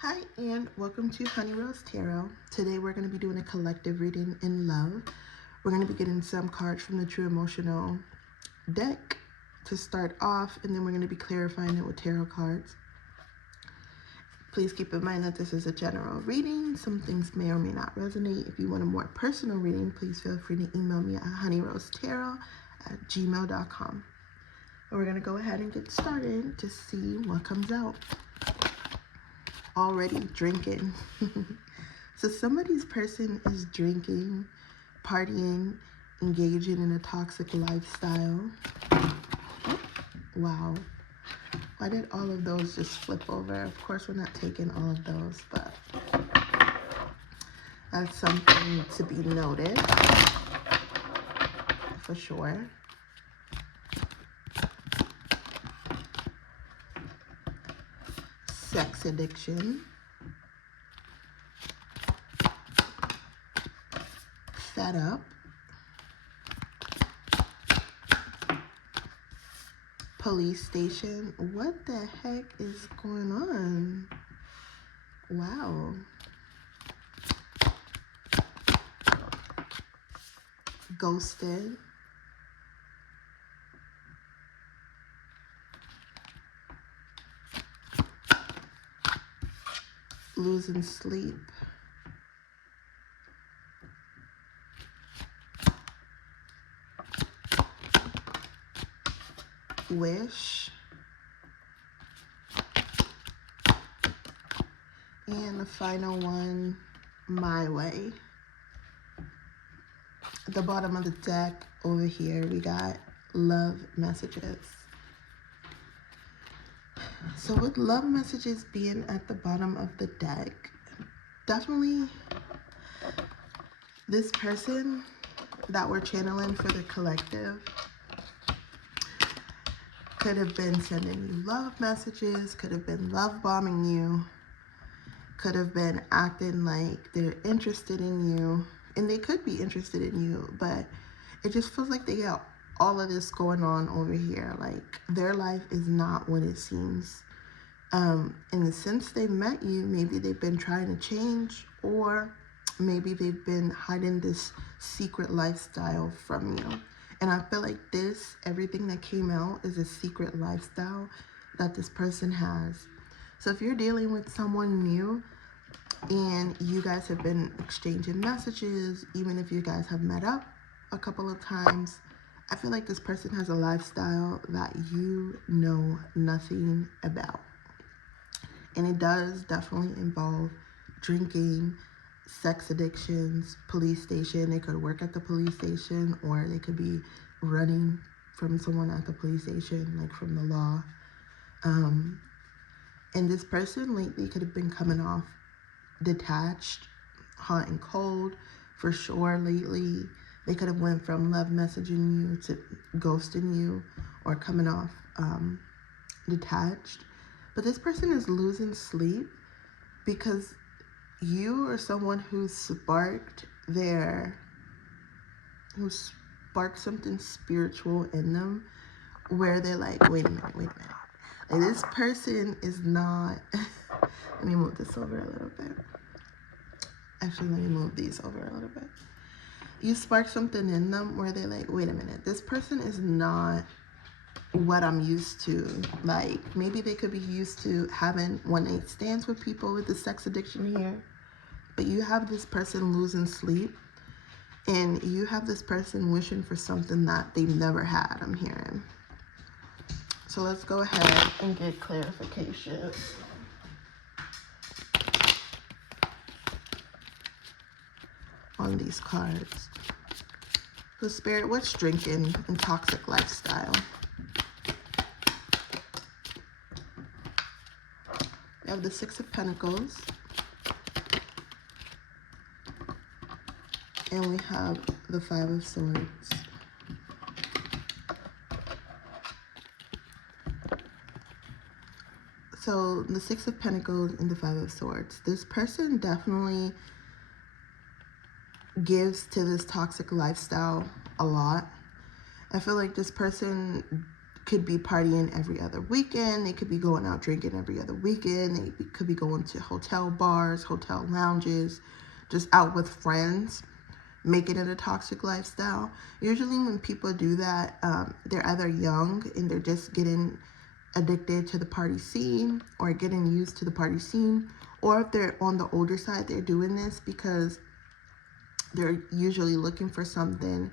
Hi and welcome to Honeyrosetarot. Today we're going to be doing a collective reading in love. We're going to be getting some cards from the True Emotional deck to start off, and then we're going to be clarifying it with tarot cards. Please keep in mind that this is a general reading. Some things may or may not resonate. If you want a more personal reading, please feel free to email me at honeyrosetarot@gmail.com. And we're going to go ahead and get started to see what comes out. Already drinking. So somebody's person is drinking, partying, engaging in a toxic lifestyle. Oh, wow. Why did all of those just flip over? Of course, we're not taking all of those, but that's something to be noted for sure. Sex addiction. Fed up. Police station. What the heck is going on? Wow. Ghosted. Losing sleep. Wish. And the final one, my way. At the bottom of the deck over here, we got love messages. So with love messages being at the bottom of the deck, definitely this person that we're channeling for the collective could have been sending you love messages, could have been love bombing you, could have been acting like they're interested in you, and they could be interested in you, but it just feels like they got all of this going on over here. Like their life is not what it seems. And since they met you, maybe they've been trying to change, or maybe they've been hiding this secret lifestyle from you. And I feel like everything that came out is a secret lifestyle that this person has. So if you're dealing with someone new and you guys have been exchanging messages, even if you guys have met up a couple of times, I feel like this person has a lifestyle that you know nothing about. And it does definitely involve drinking, sex addictions, police station. They could work at the police station, or they could be running from someone at the police station, like from the law. And this person lately could have been coming off detached, hot and cold, for sure. Lately, they could have went from love messaging you to ghosting you, or coming off detached. But this person is losing sleep because you are someone who sparked something spiritual in them, where they're like, wait a minute. Like, this person is not, let me move this over a little bit. Actually, let me move these over a little bit. You spark something in them where they're like, wait a minute, this person is not what I'm used to. Like, maybe they could be used to having one-night stands with people with the sex addiction here, but you have this person losing sleep, and you have this person wishing for something that they never had, I'm hearing. So let's go ahead and get clarification on these cards. So Spirit, what's drinking and toxic lifestyle? We have the Six of Pentacles, and we have the Five of Swords. So the Six of Pentacles and the Five of Swords. This person definitely gives to this toxic lifestyle a lot. I feel like this person could be partying every other weekend. They could be going out drinking every other weekend. They could be going to hotel bars, hotel lounges, just out with friends, making it a toxic lifestyle. Usually when people do that, they're either young and they're just getting addicted to the party scene or getting used to the party scene, or if they're on the older side, they're doing this because they're usually looking for something.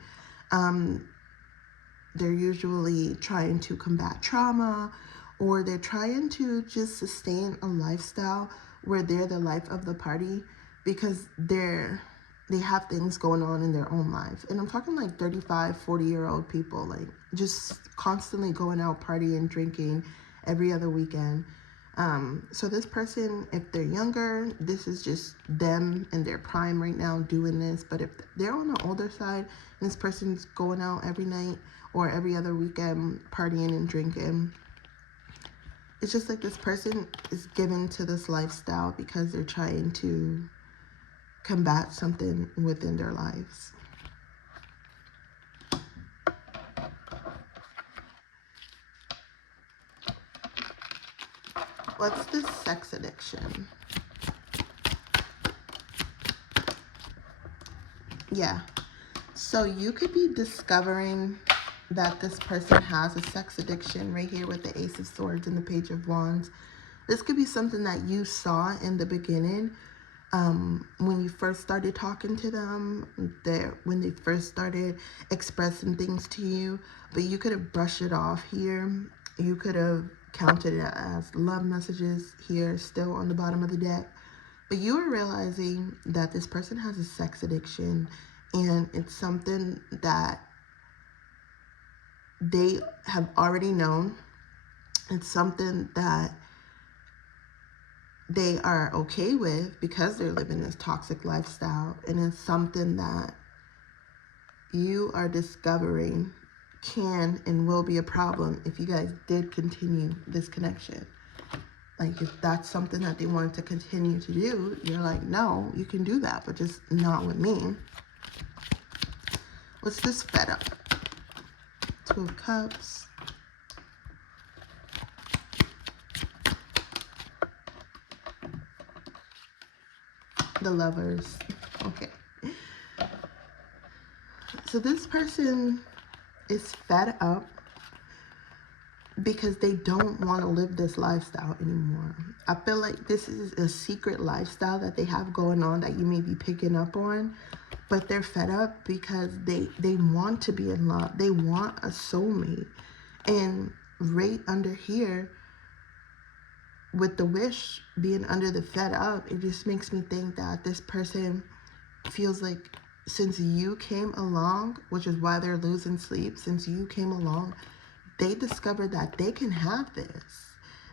They're usually trying to combat trauma, or they're trying to just sustain a lifestyle where they're the life of the party because they have things going on in their own life. And I'm talking like 35, 40-year-old people, like just constantly going out partying, drinking every other weekend. So this person, if they're younger, this is just them in their prime right now doing this. But if they're on the older side and this person's going out every night or every other weekend partying and drinking, it's just like this person is given to this lifestyle because they're trying to combat something within their lives. What's this sex addiction? Yeah. So you could be discovering that this person has a sex addiction right here with the Ace of Swords and the Page of Wands. This could be something that you saw in the beginning when you first started talking to them, when they first started expressing things to you, but you could have brushed it off here. You could have counted it as love messages here, still on the bottom of the deck. But you are realizing that this person has a sex addiction, and it's something that they have already known. It's something that they are okay with because they're living this toxic lifestyle, and it's something that you are discovering can and will be a problem if you guys did continue this connection. Like, if that's something that they wanted to continue to do, you're like, no, you can do that, but just not with me. What's this fed up? Two of Cups. The Lovers. Okay. So this person is fed up because they don't want to live this lifestyle anymore. I feel like this is a secret lifestyle that they have going on that you may be picking up on, but they're fed up because they want to be in love. They want a soulmate. And right under here, with the wish being under the fed up, it just makes me think that this person feels like since you came along, which is why they're losing sleep, since you came along, they discovered that they can have this.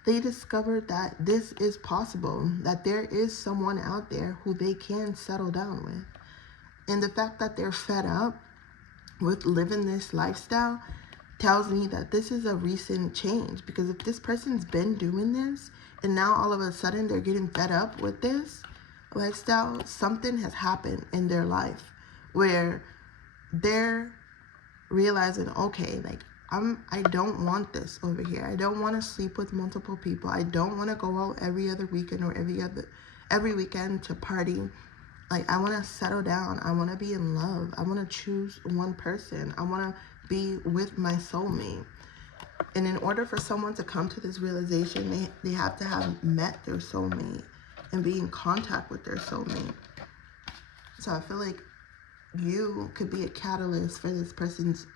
They discovered that this is possible, that there is someone out there who they can settle down with. And the fact that they're fed up with living this lifestyle tells me that this is a recent change. Because if this person's been doing this and now all of a sudden they're getting fed up with this lifestyle, something has happened in their life where they're realizing, okay, like, I don't want this over here. I don't want to sleep with multiple people. I don't want to go out every other weekend or every weekend to party. Like, I want to settle down. I want to be in love. I want to choose one person. I want to be with my soulmate. And in order for someone to come to this realization, they have to have met their soulmate and be in contact with their soulmate. So I feel like you could be a catalyst for this person's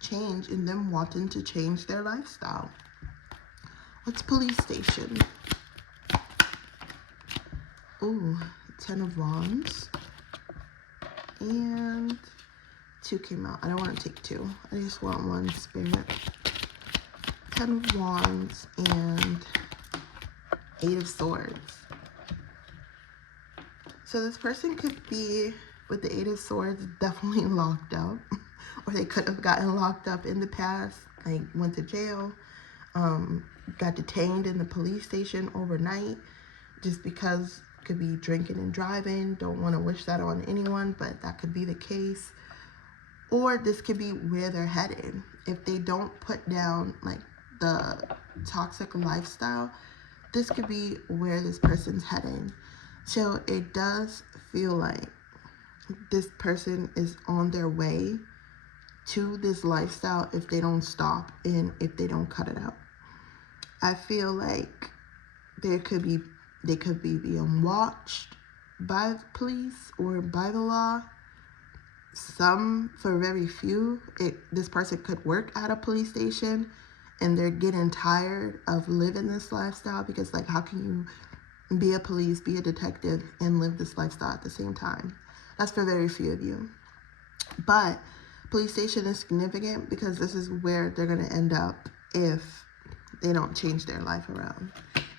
change and them wanting to change their lifestyle. What's police station? Ooh, 10 of Wands. And 2 came out. I don't want to take 2. I just want 1 spirit. 10 of Wands and 8 of Swords. So this person could be, with the 8 of Swords, definitely locked up. Or they could have gotten locked up in the past, like went to jail, got detained in the police station overnight just because could be drinking and driving. Don't want to wish that on anyone, but that could be the case. Or this could be where they're headed. If they don't put down like the toxic lifestyle, this could be where this person's heading. So it does feel like this person is on their way to this lifestyle if they don't stop and if they don't cut it out. I feel like they could be being watched by the police or by the law. Some, for very few, this person could work at a police station and they're getting tired of living this lifestyle, because like, how can you be a police, be a detective, and live this lifestyle at the same time? That's for very few of you. But police station is significant because this is where they're going to end up if they don't change their life around.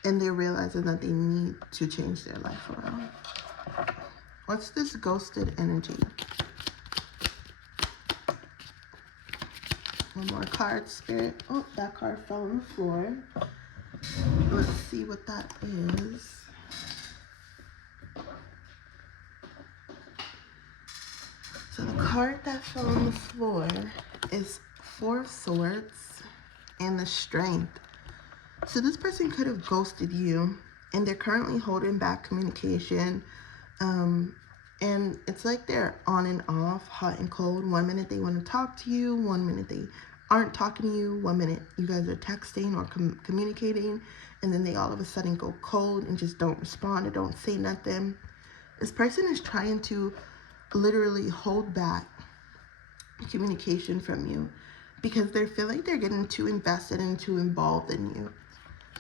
And they're realizing that they need to change their life around. What's this ghosted energy? One more card, Spirit. Oh, that card fell on the floor. Let's see what that is. So the card that fell on the floor is Four of Swords and the Strength. So this person could have ghosted you, and they're currently holding back communication. And it's like they're on and off, hot and cold. One minute they want to talk to you, one minute they aren't talking to you, one minute you guys are texting or communicating, and then they all of a sudden go cold and just don't respond or don't say nothing. This person is trying to literally hold back communication from you because they feel like they're getting too invested and too involved in you.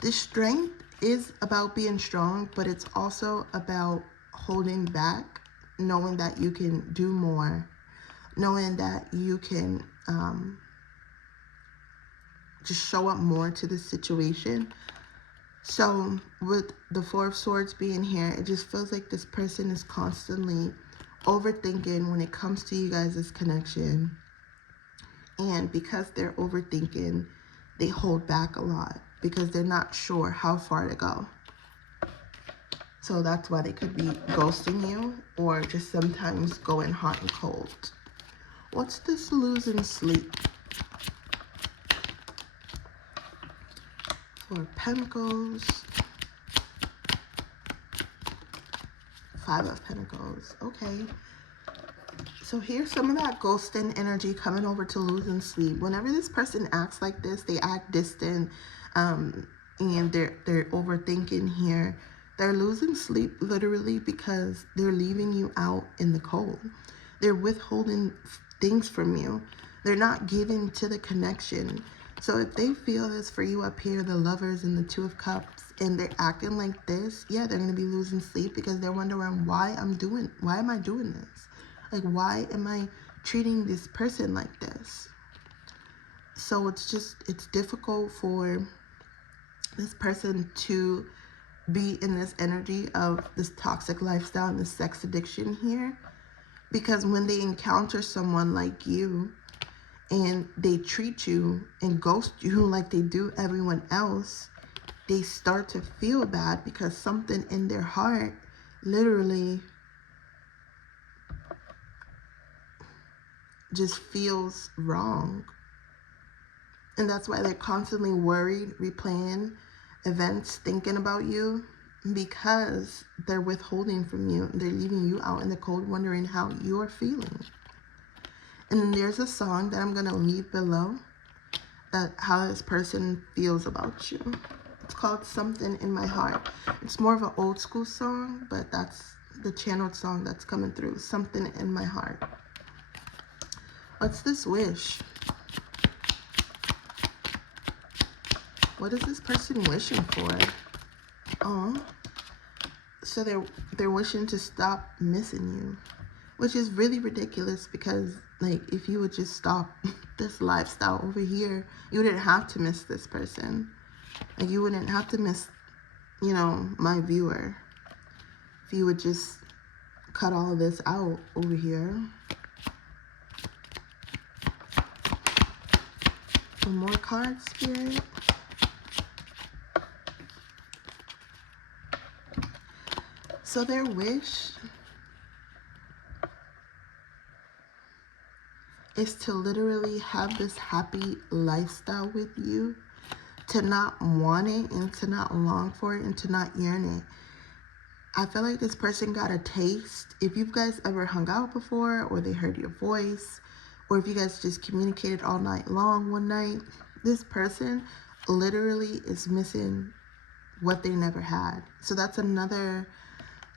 This Strength is about being strong, but it's also about holding back, knowing that you can do more, knowing that you can just show up more to the situation. So with the Four of Swords being here, it just feels like this person is constantly overthinking when it comes to you guys' connection. And because they're overthinking, they hold back a lot because they're not sure how far to go. So that's why they could be ghosting you or just sometimes going hot and cold. What's this losing sleep? Four of Pentacles. Five of Pentacles. Okay. So here's some of that ghosting energy coming over to losing sleep. Whenever this person acts like this, they act distant, and they're overthinking here. They're losing sleep literally because they're leaving you out in the cold. They're withholding things from you. They're not giving to the connection. So if they feel this for you up here, the Lovers and the Two of Cups, and they're acting like this, yeah, they're going to be losing sleep because they're wondering why am I doing this? Like, why am I treating this person like this? So it's difficult for this person to be in this energy of this toxic lifestyle and this sex addiction here, because when they encounter someone like you and they treat you and ghost you like they do everyone else, they start to feel bad because something in their heart literally just feels wrong. And that's why they're constantly worried, replaying events, thinking about you, because they're withholding from you. They're leaving you out in the cold, wondering how you're feeling. And then there's a song that I'm going to leave below, that how this person feels about you. It's called Something in My Heart. It's more of an old school song, but that's the channeled song that's coming through. Something in My Heart. What's this wish? What is this person wishing for? Oh, so they're wishing to stop missing you, which is really ridiculous because, like, if you would just stop this lifestyle over here, you wouldn't have to miss this person. Like, you wouldn't have to miss, you know, my viewer, if you would just cut all of this out over here. One more card, Spirit. So their wish is to literally have this happy lifestyle with you, to not want it and to not long for it and to not yearn it. I feel like this person got a taste. If you guys ever hung out before, or they heard your voice, or if you guys just communicated all night long one night, this person literally is missing what they never had. So that's another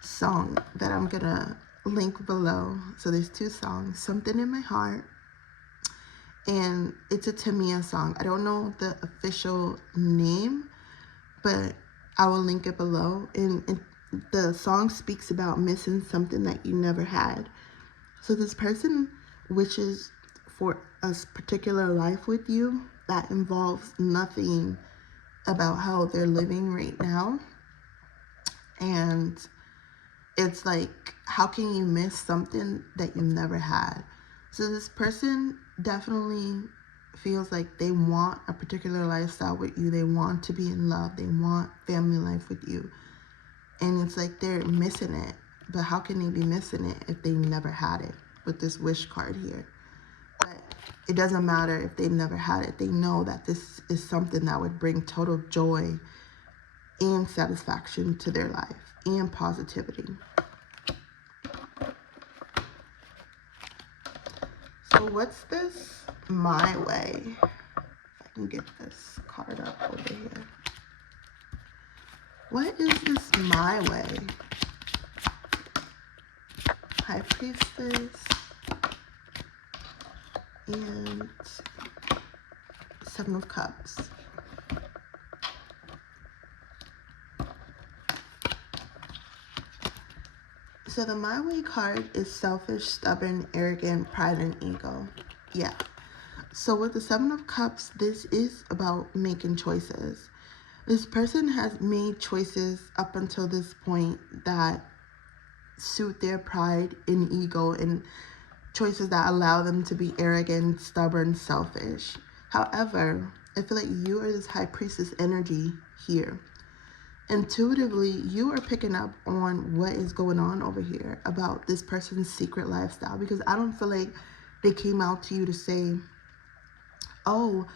song that I'm gonna link below. So there's two songs, Something in My Heart, and it's a Tamia song. I don't know the official name, but I will link it below. And the song speaks about missing something that you never had. So this person wishes for a particular life with you that involves nothing about how they're living right now. And it's like, how can you miss something that you never had? So this person definitely feels like they want a particular lifestyle with you. They want to be in love. They want family life with you. And it's like they're missing it. But how can they be missing it if they never had it with this wish card here? But it doesn't matter if they've never had it. They know that this is something that would bring total joy and satisfaction to their life and positivity. So what's this My Way? If I can get this card up over here. What is this My Way? High Priestess and Seven of Cups. So the My Way card is selfish, stubborn, arrogant, pride, and ego. Yeah. So with the Seven of Cups, this is about making choices. This person has made choices up until this point that suit their pride and ego, and choices that allow them to be arrogant, stubborn, selfish. However, I feel like you are this High Priestess energy here. Intuitively, you are picking up on what is going on over here about this person's secret lifestyle, because I don't feel like they came out to you to say, oh,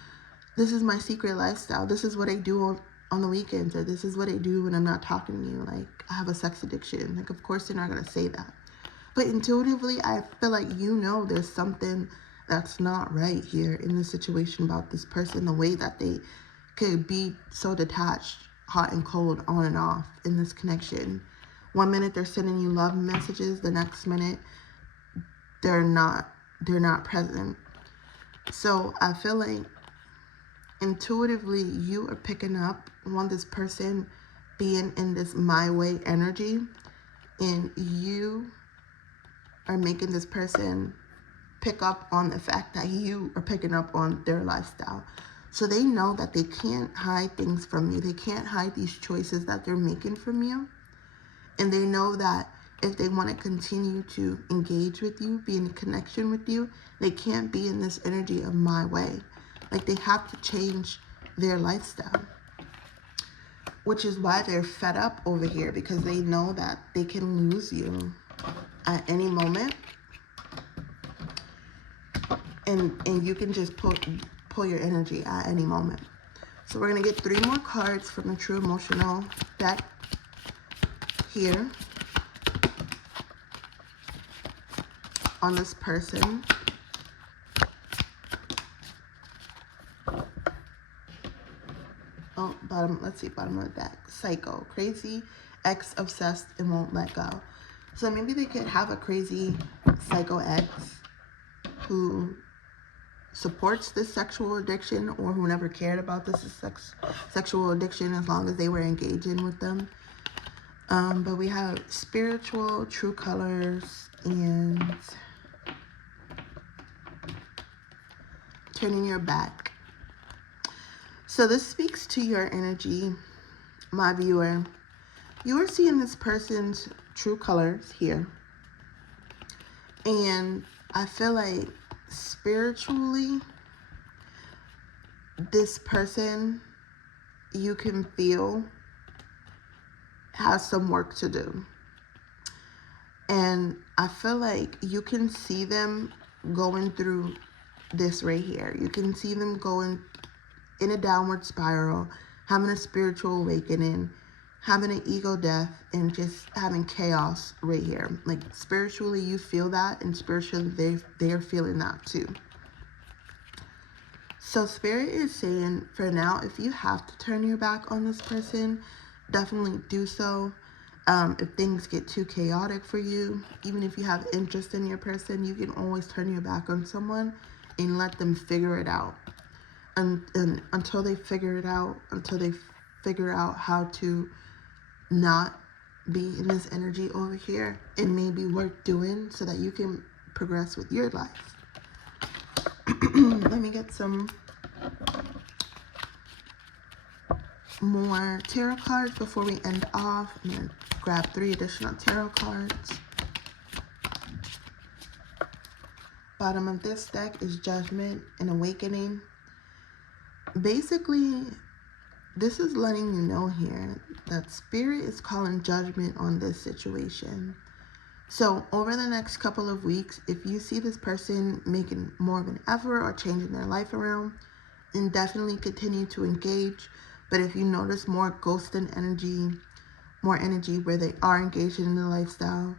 this is my secret lifestyle. This is what I do on the weekends, or this is what I do when I'm not talking to you. Like, I have a sex addiction. Like, of course they're not going to say that. But intuitively, I feel like you know there's something that's not right here in this situation about this person, the way that they could be so detached, hot and cold, on and off in this connection. One minute they're sending you love messages, the next minute they're not present. So I feel like intuitively you are picking up on this person being in this My Way energy, and you are making this person pick up on the fact that you are picking up on their lifestyle. So they know that they can't hide things from you. They can't hide these choices that they're making from you. And they know that if they want to continue to engage with you, be in connection with you, they can't be in this energy of My Way. Like, they have to change their lifestyle. Which is why they're fed up over here, because they know that they can lose you at any moment. And you can just pull your energy at any moment. So we're going to get 3 more cards from the True Emotional deck here on this person. Oh, let's see, bottom of the deck. Psycho, crazy, ex, obsessed, and won't let go. So maybe they could have a crazy psycho ex who supports this sexual addiction, or who never cared about this sexual addiction as long as they were engaging with them. But we have spiritual, true colors, and turning your back. So this speaks to your energy, my viewer. You are seeing this person's true colors here. And I feel like spiritually, this person, you can feel, has some work to do. And I feel like you can see them going through this right here. You can see them going in a downward spiral, having a spiritual awakening, having an ego death, and just having chaos right here. Like spiritually you feel that, and spiritually they're feeling that too. So Spirit is saying for now, if you have to turn your back on this person, definitely do so. If things get too chaotic for you, even if you have interest in your person, you can always turn your back on someone and let them figure it out. And until they figure it out, until they figure out how to not be in this energy over here, it may be worth doing so that you can progress with your life. Let me get some more tarot cards before we end off. I'm going to grab 3 additional tarot cards. Bottom of this deck is Judgment and Awakening. Basically, this is letting you know here that Spirit is calling judgment on this situation. So over the next couple of weeks, if you see this person making more of an effort or changing their life around, then definitely continue to engage. But if you notice more ghosting energy, more energy where they are engaged in the lifestyle,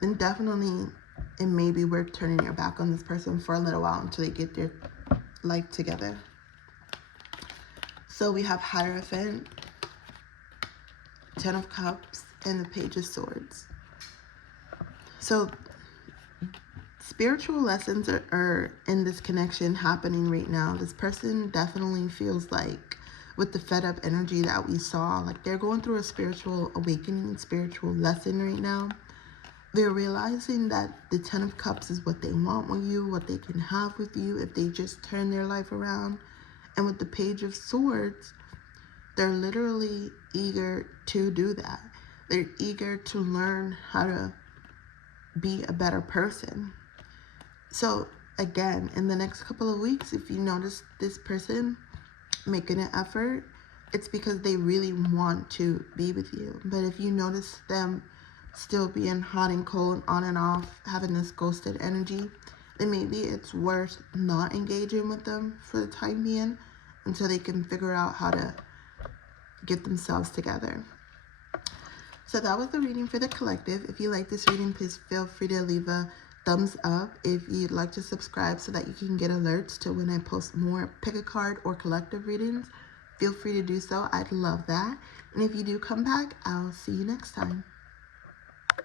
then definitely it may be worth turning your back on this person for a little while until they get their life together. So we have Hierophant, 10 of Cups, and the Page of Swords. So spiritual lessons are in this connection happening right now. This person definitely feels like, with the fed up energy that we saw, like they're going through a spiritual awakening, spiritual lesson right now. They're realizing that the 10 of Cups is what they want with you, what they can have with you if they just turn their life around. And with the Page of Swords, they're literally eager to do that. They're eager to learn how to be a better person. So again, in the next couple of weeks, if you notice this person making an effort, it's because they really want to be with you. But if you notice them still being hot and cold, on and off, having this ghosted energy, then maybe it's worth not engaging with them for the time being until they can figure out how to get themselves together. So that was the reading for the collective. If you like this reading, please feel free to leave a thumbs up. If you'd like to subscribe so that you can get alerts to when I post more pick a card or collective readings, feel free to do so. I'd love that. And if you do come back, I'll see you next time.